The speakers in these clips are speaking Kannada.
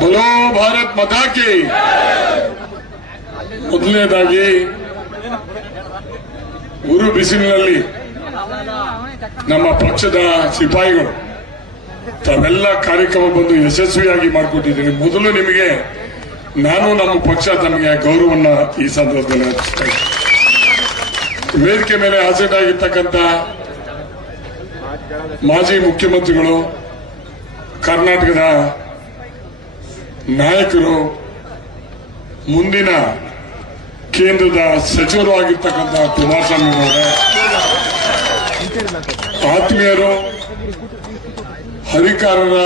ಬಲೋ ಭಾರತ್ ಮತಾಕಿ ಮೊದಲನೇದಾಗಿ ಉರು ಬಿಸಿಲಿನಲ್ಲಿ ನಮ್ಮ ಪಕ್ಷದ ಸಿಪಾಯಿಗಳು, ತಾವೆಲ್ಲ ಕಾರ್ಯಕ್ರಮ ಬಂದು ಯಶಸ್ವಿಯಾಗಿ ಮಾಡಿಕೊಟ್ಟಿದ್ದೀನಿ ಮೊದಲು ನಿಮಗೆ, ನಾನು ನಮ್ಮ ಪಕ್ಷ ತಮಗೆ ಗೌರವನ್ನ ಈ ಸಂದರ್ಭದಲ್ಲಿ. ವೇದಿಕೆ ಮೇಲೆ ಹಾಜರಾಗಿರ್ತಕ್ಕಂಥ ಮಾಜಿ ಮುಖ್ಯಮಂತ್ರಿಗಳು, ಕರ್ನಾಟಕದ ನಾಯಕರು ಮುಂದಿನ ಕೇಂದ್ರದ ಸಚಿವರು ಆಗಿರ್ತಕ್ಕಂಥ ಕುಮಾರಸ್ವಾಮಿ ಆತ್ಮೀಯರು, ಹರಿಕಾರರ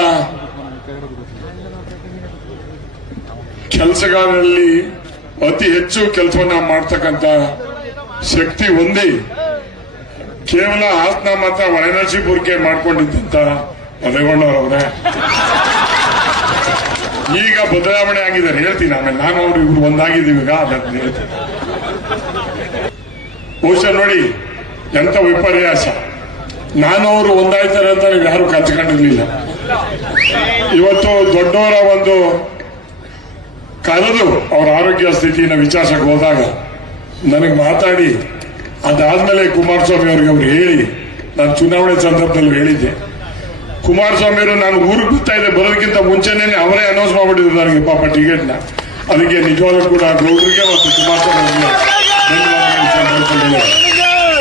ಕೆಲಸಗಾರರಲ್ಲಿ ಅತಿ ಹೆಚ್ಚು ಕೆಲಸವನ್ನ ಮಾಡ್ತಕ್ಕಂಥ ಶಕ್ತಿ ಹೊಂದಿ ಕೇವಲ ಆತ್ಮ ಮಾತ್ರ ಪೂರ್ಕೆ ಮಾಡ್ಕೊಂಡಿದ್ದಂತ ಮದೇಗೌಡರವ್ರೆ ಈಗ ಬದಲಾವಣೆ ಆಗಿದ್ದಾರೆ ಹೇಳ್ತೀನಿ. ಆಮೇಲೆ ನಾನು ಅವರು ಇವ್ರು ಒಂದಾಗಿದ್ದೀವಿ ಈಗ ಹೇಳ್ತೀನಿ. ಬಹುಶಃ ನೋಡಿ ಎಂತ ವಿಪರ್ಯಾಸ. ನಾನು ಅವರು ಒಂದಾಯ್ತಾರೆ ಅಂತ ನೀವು ಯಾರು ಕಚ್ಕೊಂಡಿರ್ಲಿಲ್ಲ. ಇವತ್ತು ದೊಡ್ಡವರ ಒಂದು ಕರೆದು ಅವರ ಆರೋಗ್ಯ ಸ್ಥಿತಿನ ವಿಚಾರಕ್ಕೆ ಹೋದಾಗ ನನಗೆ ಮಾತಾಡಿ, ಅದಾದ್ಮೇಲೆ ಕುಮಾರಸ್ವಾಮಿ ಅವರಿಗೆ ಅವ್ರು ಹೇಳಿ, ನಾನು ಚುನಾವಣೆ ಸಂದರ್ಭದಲ್ಲಿ ಹೇಳಿದ್ದೆ. ಕುಮಾರಸ್ವಾಮಿ ಅವರು ನಾನು ಊರಿಗೆ ಬರ್ತಾ ಇದೆ ಬರೋದಕ್ಕಿಂತ ಮುಂಚೆನೆ ಅವರೇ ಅನೌನ್ಸ್ ಮಾಡ್ಬಿಟ್ಟಿದ್ರು ನನಗೆ, ಪಾಪ ಟಿಕೆಟ್ನ ಅದಕ್ಕೆ ನಿಜವಾಗ್ಲೂ ಕೂಡ ಗೌಡ್ರಿಗೆ ಮತ್ತು ಕುಮಾರಸ್ವಾಮಿ.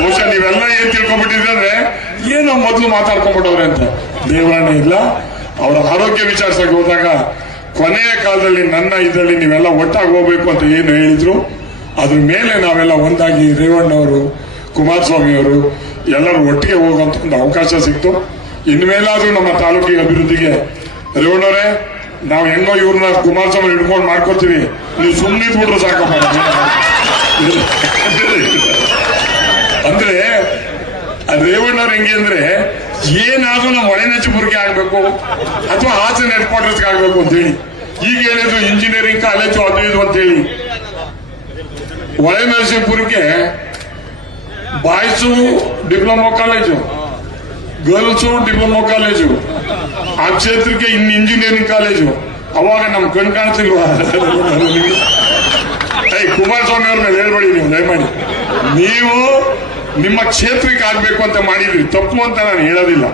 ಬಹುಶಃ ನೀವೆಲ್ಲ ಏನ್ ತಿಳ್ಕೊಂಡ್ಬಿಟ್ಟಿದ್ರೆ ಏನೋ ಮೊದಲು ಮಾತಾಡ್ಕೊಂಡ್ಬಿಟ್ಟವ್ರೆ ಅಂತ. ದೇವರಾಣ ಇಲ್ಲ. ಅವರ ಆರೋಗ್ಯ ವಿಚಾರಿಸಕ್ಕೆ ಹೋದಾಗ, ಕೊನೆಯ ಕಾಲದಲ್ಲಿ ನನ್ನ ಇದರಲ್ಲಿ ನೀವೆಲ್ಲ ಒಟ್ಟಾಗಿ ಹೋಗ್ಬೇಕು ಅಂತ ಏನು ಹೇಳಿದ್ರು. ಅದ್ರ ಮೇಲೆ ನಾವೆಲ್ಲ ಒಂದಾಗಿ ರೇವಣ್ಣವರು ಕುಮಾರಸ್ವಾಮಿ ಅವರು ಎಲ್ಲರೂ ಒಟ್ಟಿಗೆ ಹೋಗುವಂತ ಒಂದು ಅವಕಾಶ ಸಿಕ್ತು. ಇನ್ಮೇಲಾದ್ರೂ ನಮ್ಮ ತಾಲೂಕಿನ ಅಭಿವೃದ್ಧಿಗೆ. ರೇವಣ್ಣವರೇ ನಾವು ಹೆಂಗೋ ಇವ್ರನ್ನ ಕುಮಾರಸ್ವಾಮಿ ಹಿಡ್ಕೊಂಡು ಮಾಡ್ಕೊತೀವಿ ನೀವು ಸುಮ್ಮನೆ ಬಿಟ್ರು ಸಾಕಪ್ಪ. ಅಂದ್ರೆ ರೇವಣ್ಣವ್ರು ಹೆಂಗೆ ಅಂದ್ರೆ, ಏನಾದ್ರೂ ನಮ್ಮ ಒಳನಚಿಪುರಕ್ಕೆ ಆಗ್ಬೇಕು, ಅಥವಾ ಆಚೆ ಹೆಡ್ ಕ್ವಾರ್ಟರ್ಸ್ಗೆ ಆಗ್ಬೇಕು ಅಂತ ಹೇಳಿ. ಈಗ ಏನಿದ್ರು ಇಂಜಿನಿಯರಿಂಗ್ ಕಾಲೇಜು ಅದು ಇದು ಅಂತ ಹೇಳಿ. ಒಳನರಸೀಪುರಕ್ಕೆ boys, diploma college girls diploma college ಆ ಕ್ಷೇತ್ರಕ್ಕೆ ಇನ್ನು ಇಂಜಿನಿಯರಿಂಗ್ ಕಾಲೇಜು ಅವಾಗ ನಮ್ ಕಣ್ ಕಾಣ್ತಿಲ್ವಾ? ಕುಮಾರಸ್ವಾಮಿ ಅವ್ರ ಮೇಲೆ ಹೇಳ್ಬೇಡಿ ನೀವು, ದಯಮಾಡಿ. ನೀವು ನಿಮ್ಮ ಕ್ಷೇತ್ರಕ್ಕೆ ಆಗ್ಬೇಕು ಅಂತ ಮಾಡಿದ್ರಿ. ತಪ್ಪು ಅಂತ ನಾನು ಹೇಳೋದಿಲ್ಲ.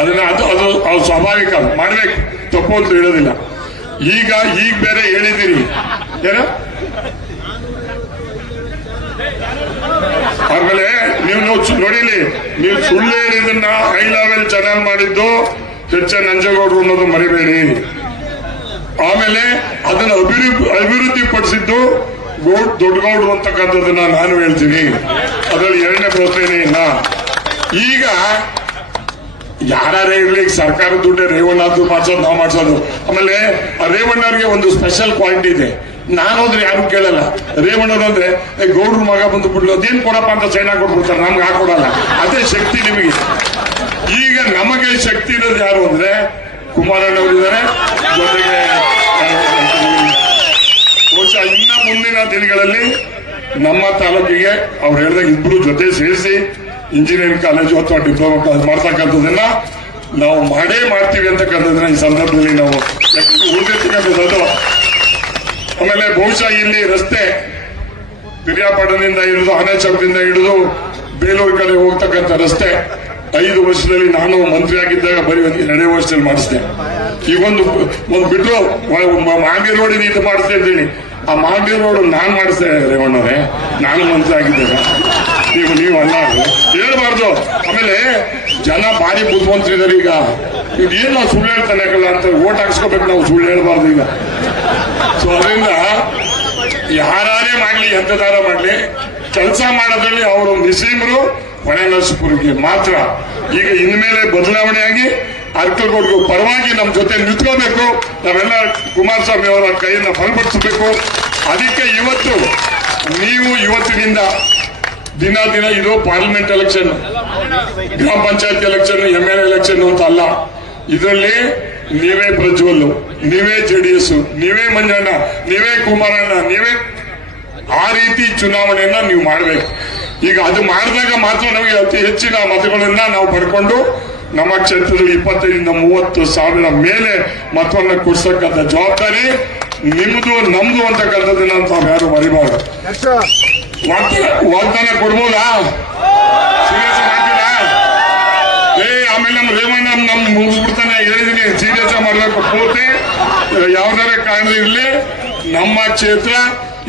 ಅದನ್ನ ಅದು ಅದು ಅದು ಸ್ವಾಭಾವಿಕ ಮಾಡ್ಬೇಕು. ತಪ್ಪು ಅಂತ ಹೇಳೋದಿಲ್ಲ. ಈಗ ಈಗ ಬೇರೆ ಹೇಳಿದ್ದೀರಿ. ಏನು? ಆಮೇಲೆ ನೀವು ನೀವು ನೋಡಿಲಿ, ನೀವು ಸುಳ್ಳು ಹೇಳಿದನ್ನ ಹೈ ಲೆವೆಲ್ ಚಾನಲ್ ಮಾಡಿದ್ದು ಎನ್ ನಂಜೇಗೌಡರು ಅನ್ನೋದು ಮರಿಬೇಡಿ. ಆಮೇಲೆ ಅದನ್ನ ಅಭಿವೃದ್ಧಿ ಅಭಿವೃದ್ಧಿ ಪಡಿಸಿದ್ದು ಗೌಡ್ ದೊಡ್ಡಗೌಡರು ಅಂತಕ್ಕಂಥದ್ದನ್ನ ನಾನು ಹೇಳ್ತೀನಿ. ಅದ್ರಲ್ಲಿ ಎರಡನೇ ಪ್ರಶ್ನೆ ಇಲ್ಲ. ಈಗ ಯಾರೇ ಇರ್ಲಿ, ಸರ್ಕಾರದ ದುಡ್ಡೆ ರೇವಣ್ಣ ಮಾಡ್ಸೋದು, ನಾವು ಮಾಡ್ಸೋದು. ಆಮೇಲೆ ಆ ರೇವಣ್ಣವ್ರಿಗೆ ಒಂದು ಸ್ಪೆಷಲ್ ಕ್ವಾಲಿಟಿ ಇದೆ. ನಾನು ಹೋದ್ರೆ ಯಾರು ಕೇಳಲ್ಲ. ರೇವಣ್ಣವ್ರು ಅಂದ್ರೆ ಗೌಡ್ರ ಮಗ ಬಂದು ಬಿಡ್ಲು. ಅದೇನ್ ಕೊಡಪ್ಪ ಅಂತ ಸೈನ್ ಹಾಕೊಟ್ಬಿಡ್ತಾರೆ ನಮ್ಗೆ ಹಾಕೊಡಲ್ಲ ಅದೇ ಶಕ್ತಿ ನಿಮಗೆ. ಈಗ ನಮಗೆ ಶಕ್ತಿ ಇರೋದು ಯಾರು ಅಂದ್ರೆ ಕುಮಾರಣ್ಣವ್ರು ಇದ್ದಾರೆ ಜೊತೆಗೆ, ಬಹುಶಃ ಇನ್ನ ಮುಂದಿನ ದಿನಗಳಲ್ಲಿ ನಮ್ಮ ತಾಲೂಕಿಗೆ ಅವ್ರು ಹೇಳಿದಾಗ ಇಬ್ರು ಜೊತೆ ಸೇರಿಸಿ ಇಂಜಿನಿಯರಿಂಗ್ ಕಾಲೇಜು ಅಥವಾ ಡಿಪ್ಲೊಮಾ ಕಾಲೇಜ್ ಮಾಡ್ತಕ್ಕಂಥದ್ದನ್ನ ನಾವು ಮಾಡೇ ಮಾಡ್ತೀವಿ ಅಂತಕ್ಕಂಥದ್ದನ್ನ ಈ ಸಂದರ್ಭದಲ್ಲಿ ನಾವು ಉಳಿದಿರ್ತಕ್ಕಂಥದ್ದು. ಆಮೇಲೆ ಬಹುಶಃ ಇಲ್ಲಿ ರಸ್ತೆ ಪಿರಿಯಾಪಟ್ಟಣದಿಂದ ಹಿಡಿದು ಆನೆ ಹಿಡಿದು ಬೇಲೂರು ಕಡೆ ಹೋಗ್ತಕ್ಕಂಥ ರಸ್ತೆ ಐದು ವರ್ಷದಲ್ಲಿ ನಾನು ಮಂತ್ರಿ ಆಗಿದ್ದಾಗ ಬರೀ ಒಂದು ಎರಡೇ ವರ್ಷದಲ್ಲಿ ಮಾಡಿಸಿದೆ. ಈಗೊಂದು ಒಂದು ಬಿಟ್ಟು ಮಾಂಡಿ ರೋಡ್ ಇದು ಮಾಡಿಸ್ದೆ ಅಂತೇಳಿ. ಆ ಮಾಂಡಿ ರೋಡ್ ನಾನ್ ಮಾಡಿಸ್ದೆ ರೇವಣ್ಣವ್ರೆ. ನಾನು ಮಂತ್ರಿ ಆಗಿದ್ದಾಗ ನೀವು ನೀವು ಅಲ್ಲ ಹೇಳ್ಬಾರ್ದು. ಆಮೇಲೆ ಜನ ಭಾರಿ ಬುದ್ಧಿವಂತರಿದ್ದಾರೆ ಈಗ. ಏನು ನಾವು ಸುಳ್ಳು ಹೇಳ್ತಾನೆ ಅಂತ ಓಟ್ ಹಾಕ್ಸ್ಕೋಬೇಕು ನಾವು ಸುಳ್ಳು ಹೇಳ್ಬಾರ್ದು ಈಗ. ಸೊ ಅದರಿಂದ ಯಾರೇ ಮಾಡ್ಲಿ ಎಂತದಾರ ಮಾಡಲಿ, ಕೆಲಸ ಮಾಡೋದ್ರಲ್ಲಿ ಅವರು ಮುಸ್ಲಿಮರು ನರಸಪುರಿಗೆ ಮಾತ್ರ. ಈಗ ಇನ್ಮೇಲೆ ಬದಲಾವಣೆಯಾಗಿ ಅರ್ಕಲ್ಗೋಡ್ಗೂ ಪರವಾಗಿ ನಮ್ಮ ಜೊತೆ ನಿಂತ್ಕೋಬೇಕು. ನಾವೆಲ್ಲ ಕುಮಾರಸ್ವಾಮಿ ಅವರ ಕೈಯನ್ನು ಬಲಪಡಿಸಬೇಕು ಅದಕ್ಕೆ ಇವತ್ತು ನೀವು ಇವತ್ತಿನಿಂದ ದಿನ ದಿನ ಇದು ಪಾರ್ಲಿಮೆಂಟ್ ಎಲೆಕ್ಷನ್ ಗ್ರಾಮ panchayat election M L election ಅಂತ ಅಲ್ಲ. ಇದರಲ್ಲಿ ನೀವೇ ಪ್ರಜ್ವಲ್ ನೀವೇ ಜೆಡಿಎಸ್ ನೀವೇ ಮಂಜಣ್ಣ, ನೀವೇ ಕುಮಾರಣ್ಣ, ನೀವೇ ಆ ರೀತಿ ಚುನಾವಣೆಯನ್ನ ನೀವು ಮಾಡಬೇಕು. ಈಗ ಅದು ಮಾಡಿದಾಗ ಮಾತ್ರ ನಮಗೆ ಅತಿ ಹೆಚ್ಚಿನ ಮತಗಳನ್ನ ನಾವು ಪಡ್ಕೊಂಡು ನಮ್ಮ ಕ್ಷೇತ್ರದಲ್ಲಿ ಇಪ್ಪತ್ತೈದರಿಂದ ಮೂವತ್ತು ಸಾವಿರ ಮೇಲೆ ಮತವನ್ನ ಕೊಡ್ಸಕ್ಕಂತ ಜವಾಬ್ದಾರಿ ನಿಮ್ದು, ನಮ್ದು ಅಂತಕ್ಕಂಥದ್ದನ್ನ ತಾವು ಯಾರು ಮರಿಬಾರ್ದು. ವಾಗ್ದಾನ ಕೊಡ್ಬೋದಾ? ಸೀರಿಯಸ್ ಮಾಡ್ತೀರಾ? ಏ, ಆಮೇಲೆ ನಮ್ಮ ರೇವಣ್ಣ ನಮ್ ಮುಗಿಸ್ಬಿಡ್ತಾನೆ. ಹೇಳಿದೀನಿ ಸೀರಿಯಸ್ ಮಾಡಬೇಕು. ಪೂರ್ತಿ ಯಾವ್ದಾರ ಕಾರಣ ಇರಲಿ. ನಮ್ಮ ಕ್ಷೇತ್ರ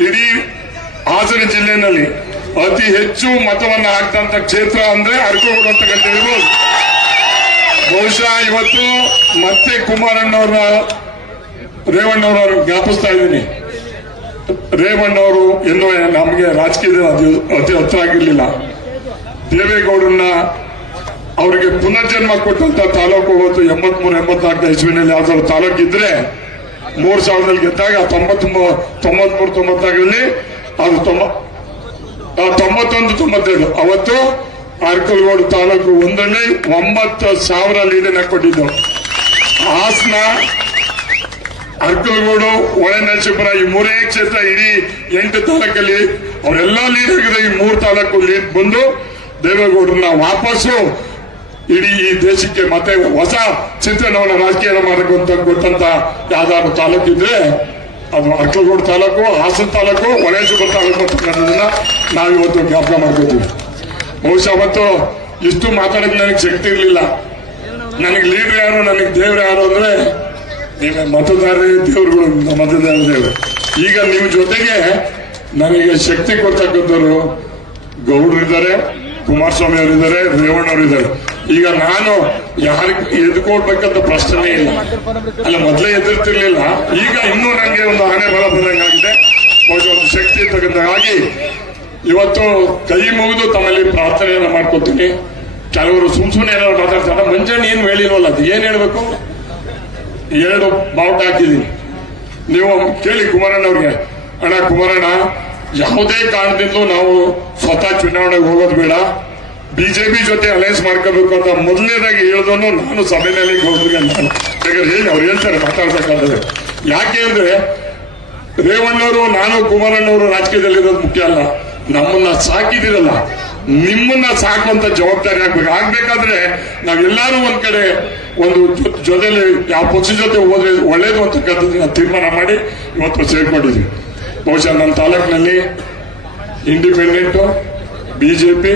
ಇಡೀ ಹಾಸನ ಜಿಲ್ಲೆನಲ್ಲಿ ಅತಿ ಹೆಚ್ಚು ಮತವನ್ನ ಹಾಕ್ತಂತ ಕ್ಷೇತ್ರ ಅಂದ್ರೆ ಅರಕುಗೋಡು ಅಂತ ಹೇಳ್ಬೋದು ಬಹುಶಃ ಇವತ್ತು ಮತ್ತೆ ಕುಮಾರಣ್ಣವ್ರ ರೇವಣ್ಣವ್ರ ಜ್ಞಾಪಿಸ್ತಾ ಇದ್ದೀನಿ. ರೇವಣ್ಣವರು ಎಂದು ನಮಗೆ ರಾಜಕೀಯದ ಅತಿ ಹತ್ರ ಆಗಿರ್ಲಿಲ್ಲ ದೇವೇಗೌಡರನ್ನ ಅವರಿಗೆ ಪುನರ್ಜನ್ಮ ಕೊಟ್ಟಂತ ತಾಲೂಕು ಇವತ್ತು ಎಂಬತ್ ಮೂರು ಎಂಬತ್ನಾಲ್ಕು ಇಸ್ವಿನಲ್ಲಿ. ಯಾವ್ದಾದ್ರು ತಾಲೂಕು ಇದ್ರೆ ಮೂರ್ ಸಾವಿರದಲ್ಲಿ ಗೆದ್ದಾಗ ತೊಂಬತ್ ತೊಂಬತ್ ಮೂರು ತೊಂಬತ್ನಾಲ್ಕರಲ್ಲಿ ಅದು ತೊಂಬತ್ತೊಂದು, ತೊಂಬತ್ತೇಳು. ಅವತ್ತು ಅರ್ಕಲ್ಗೋಡು ತಾಲೂಕು ಒಂದರಲ್ಲಿ ಒಂಬತ್ತು ಸಾವಿರ ಲೀಡನ್ನ ಕೊಟ್ಟಿದ್ದು. ಹಾಸನ ಅರ್ಕಲ್ಗೋಡು ಒಳನರಸೀಪುರ ಈ ಮೂರೇ ಕ್ಷೇತ್ರ ಇಡೀ ಎಂಟು ತಾಲೂಕಲ್ಲಿ ಅವರೆಲ್ಲ ಲೀಡರ್ ಈ ಮೂರು ತಾಲೂಕು ಲೀಡ್ ಬಂದು ದೇವೇಗೌಡರನ್ನ ವಾಪಸ್ಸು ಇಡೀ ಈ ದೇಶಕ್ಕೆ ಮತ್ತೆ ಹೊಸ ಚಿಂತನವನ್ನು ರಾಜಕೀಯ ಮಾಡಕ್ಕಂತ ಗೊತ್ತಂತ ಯಾವ್ದಾದ್ರು ತಾಲೂಕು ಇದ್ರೆ ಅದು ಅರ್ಕಲ್ಗೋಡು ತಾಲೂಕು, ಹಾಸನ ತಾಲೂಕು ಒಳೇಶ್ವರ ತಾಲೂಕು ನಾವು ನಾವಿವತ್ತು ಜ್ಞಾಪಕ ಮಾಡ್ಕೋತೀವಿ. ಬಹುಶಃ ಅವತ್ತು ಇಷ್ಟು ಮಾತಾಡಕ್ಕೆ ನನಗೆ ಶಕ್ತಿ ಇರಲಿಲ್ಲ. ನನಗೆ ಲೀಡರ್ ಯಾರು, ನನಗೆ ದೇವ್ರು ಯಾರು ಅಂದ್ರೆ ನೀವೇ ಮತದಾರರೇ ದೇವರುಗಳು ಮತದಾರ ಈಗ ನಿಮ್ಮ ಜೊತೆಗೆ ನನಗೆ ಶಕ್ತಿ ಕೊಡ್ತಕ್ಕಂಥವ್ರು ಗೌಡ್ರು ಇದ್ದಾರೆ, ಕುಮಾರಸ್ವಾಮಿ ಅವರಿದ್ದಾರೆ ರೇವಣ್ಣ ಅವರು ಇದ್ದಾರೆ. ಈಗ ನಾನು ಯಾರಿಗೆ ಎದ್ಕೊಡ್ಬೇಕಂತ ಪ್ರಶ್ನೆ ಇಲ್ಲ. ಅಲ್ಲ, ಮೊದಲೇ ಎದುರ್ತಿರ್ಲಿಲ್ಲ ಈಗ ಇನ್ನೂ ನನಗೆ ಒಂದು ಆನೆ ಬಲ ಬಂದಂಗಾಗಿದೆ. ಒಂದು ಶಕ್ತಿ ಇರ್ತಕ್ಕಂಥಾಗಿ ಇವತ್ತು ಕೈ ಮುಗಿದು ತಮ್ಮಲ್ಲಿ ಪ್ರಾರ್ಥನೆಯನ್ನ ಮಾಡ್ಕೊತೀನಿ. ಕೆಲವರು ಸುಮ್ ಸುಮ್ಮನೆ ಏನಾದ್ರು ಮಾತಾಡ್ತಾರೆ. ಮುಂಜಾನೆ ಏನು ಹೇಳಿಲ್ವಲ್ಲ, ಅದು ಏನ್ ಹೇಳ್ಬೇಕು? ಎರಡು ಬಾವುಟ ಹಾಕಿದೀನಿ ನೀವು ಕೇಳಿ ಕುಮಾರಣ್ಣ ಅವ್ರಿಗೆ. ಅಣ್ಣ ಕುಮಾರಣ್ಣ, ಯಾವುದೇ ಕಾರಣದಿಂದಲೂ ನಾವು ಸ್ವತಃ ಚುನಾವಣೆಗೆ ಹೋಗೋದು ಬೇಡ. ಬಿಜೆಪಿ ಜೊತೆ ಅಲೈನ್ಸ್ ಮಾಡ್ಕೋಬೇಕು ಅಂತ ಮೊದಲನೇದಾಗಿ ಹೇಳೋದನ್ನು ನಾನು ಸಭೆಯಲ್ಲಿ ಗೌಡ್ರಿಗೆ ನಾನು. ಯಾಕಂದ್ರೆ ಹೇಳಿ ಅವ್ರು ಹೇಳ್ತಾರೆ ಮಾತಾಡ್ಬೇಕಾದ್ರೆ ಯಾಕೆ ಅಂದ್ರೆ ರೇವಣ್ಣವರು, ನಾನು ಕುಮಾರಣ್ಣವರು ರಾಜಕೀಯದಲ್ಲಿರೋದು ಮುಖ್ಯ ಅಲ್ಲ. ನಮ್ಮನ್ನ ಸಾಕಿದಿರಲ್ಲ ನಿಮ್ಮನ್ನ ಸಾಕುವಂತ ಜವಾಬ್ದಾರಿ ಆಗ್ಬೇಕು. ಆಗ್ಬೇಕಾದ್ರೆ ನಾವೆಲ್ಲರೂ ಒಂದ್ ಕಡೆ ಒಂದು ಜೊ- ಜೊತೆಲಿ ಯಾವ ಪಕ್ಷ ಜೊತೆ ಹೋದ್ರೆ ಒಳ್ಳೇದು ಅಂತಕ್ಕಂಥದ್ದನ್ನ ತೀರ್ಮಾನ ಮಾಡಿ ಇವತ್ತು ಸೇರ್ಕೊಂಡಿದ್ವಿ ಬಹುಶಃ ನಮ್ಮ ತಾಲೂಕಿನಲ್ಲಿ ಇಂಡಿಪೆಂಡೆಂಟ್ ಬಿಜೆಪಿ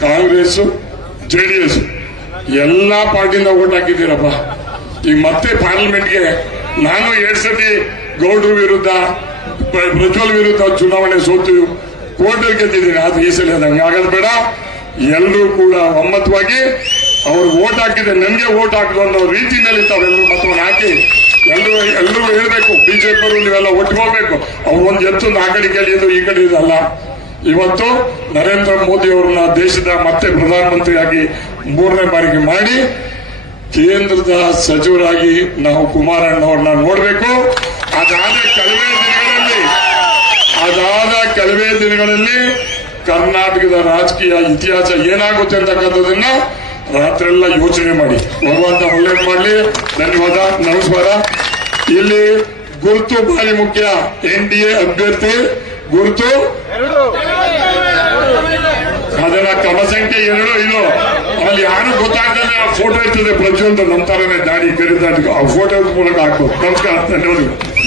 ಕಾಂಗ್ರೆಸ್ ಎಸ್ ಎಲ್ಲಾ ಪಾರ್ಟಿಯಿಂದ ಓಟ್ ಹಾಕಿದ್ದೀರಪ್ಪ. ಈಗ ಮತ್ತೆ ಪಾರ್ಲಿಮೆಂಟ್ಗೆ ನಾನು ಎರಡ್ ಸತಿ ಗೌಡ್ರ ವಿರುದ್ಧ ಪ್ರ- ಪ್ರಜ್ವಲ್ ವಿರುದ್ಧ ಚುನಾವಣೆ ಸೋತು ಕೋರ್ಟಲ್ಲಿ ಗೆದ್ದಿದ್ದೀನಿ ಆದ್ರೆ ಈ ಸಲ ನಂಗೆ ಆಗೋದು ಬೇಡ, ಎಲ್ಲರೂ ಕೂಡ ಒಮ್ಮತವಾಗಿ ಅವ್ರು ಓಟ್ ಹಾಕಿದ್ರೆ ನನಗೆ ಓಟ್ ಹಾಕುದು ಅನ್ನೋ ರೀತಿಯಲ್ಲಿ ತಾವೆಲ್ಲರೂ ಮತವನ್ನು ಹಾಕಿ ಎಲ್ಲರೂ ಎಲ್ಲರೂ ಹೇಳ್ಬೇಕು ಬಿಜೆಪಿ ನೀವೆಲ್ಲ ಒಟ್ಟು ಹೋಗ್ಬೇಕು. ಅವ್ರು ಒಂದು ಎತ್ತೊಂದು ಆ ಕಡೆ ಕೇಳಿದ್ರು ಈ ಕಡೆ ಇದಲ್ಲ ಇವತ್ತು ನರೇಂದ್ರ ಮೋದಿ ಅವ್ರನ್ನ ದೇಶದ ಮತ್ತೆ ಪ್ರಧಾನಮಂತ್ರಿಯಾಗಿ ಮೂರನೇ ಬಾರಿಗೆ ಮಾಡಿ ಕೇಂದ್ರದ ಸಚಿವರಾಗಿ ನಾವು ಕುಮಾರಣ್ಣ ಅವ್ರನ್ನ ನೋಡ್ಬೇಕು. ಅದಾದ ಕಡಿಮೆ ದಿನಗಳಲ್ಲಿ ಅದಾದ ಕೆಲವೇ ದಿನಗಳಲ್ಲಿ ಕರ್ನಾಟಕದ ರಾಜಕೀಯ ಇತಿಹಾಸ ಏನಾಗುತ್ತೆ ಅಂತಕ್ಕಂಥದನ್ನ ರಾತ್ರೆಲ್ಲ ಯೋಚನೆ ಮಾಡಿ. ಭಗವಂತ ಒಳ್ಳೇದು ಮಾಡಲಿ. ಧನ್ಯವಾದ. ನಮಸ್ಕಾರ. ಇಲ್ಲಿ ಗುರುತು ಭಾರಿ ಮುಖ್ಯ ಎನ್ ಡಿ ಎ ಅಭ್ಯರ್ಥಿ ಗುರುತು. ಅದರ ಕ್ರಮ ಸಂಖ್ಯೆ ಎರಡು, ಇದು. ಅಲ್ಲಿ ಯಾರು ಗೊತ್ತಾಗ್ತದೆ ಆ ಫೋಟೋ ಇರ್ತದೆ ಪ್ರತಿಯೊಂದು ನಮ್ಮ ತರನೇ ದಾಡಿ ಕರಿದಾಡಿ ಆ ಫೋಟೋ ಮೂಲಕ ಹಾಕ್ಬೋದು. ನಮಸ್ಕಾರ. ಧನ್ಯವಾದಗಳು.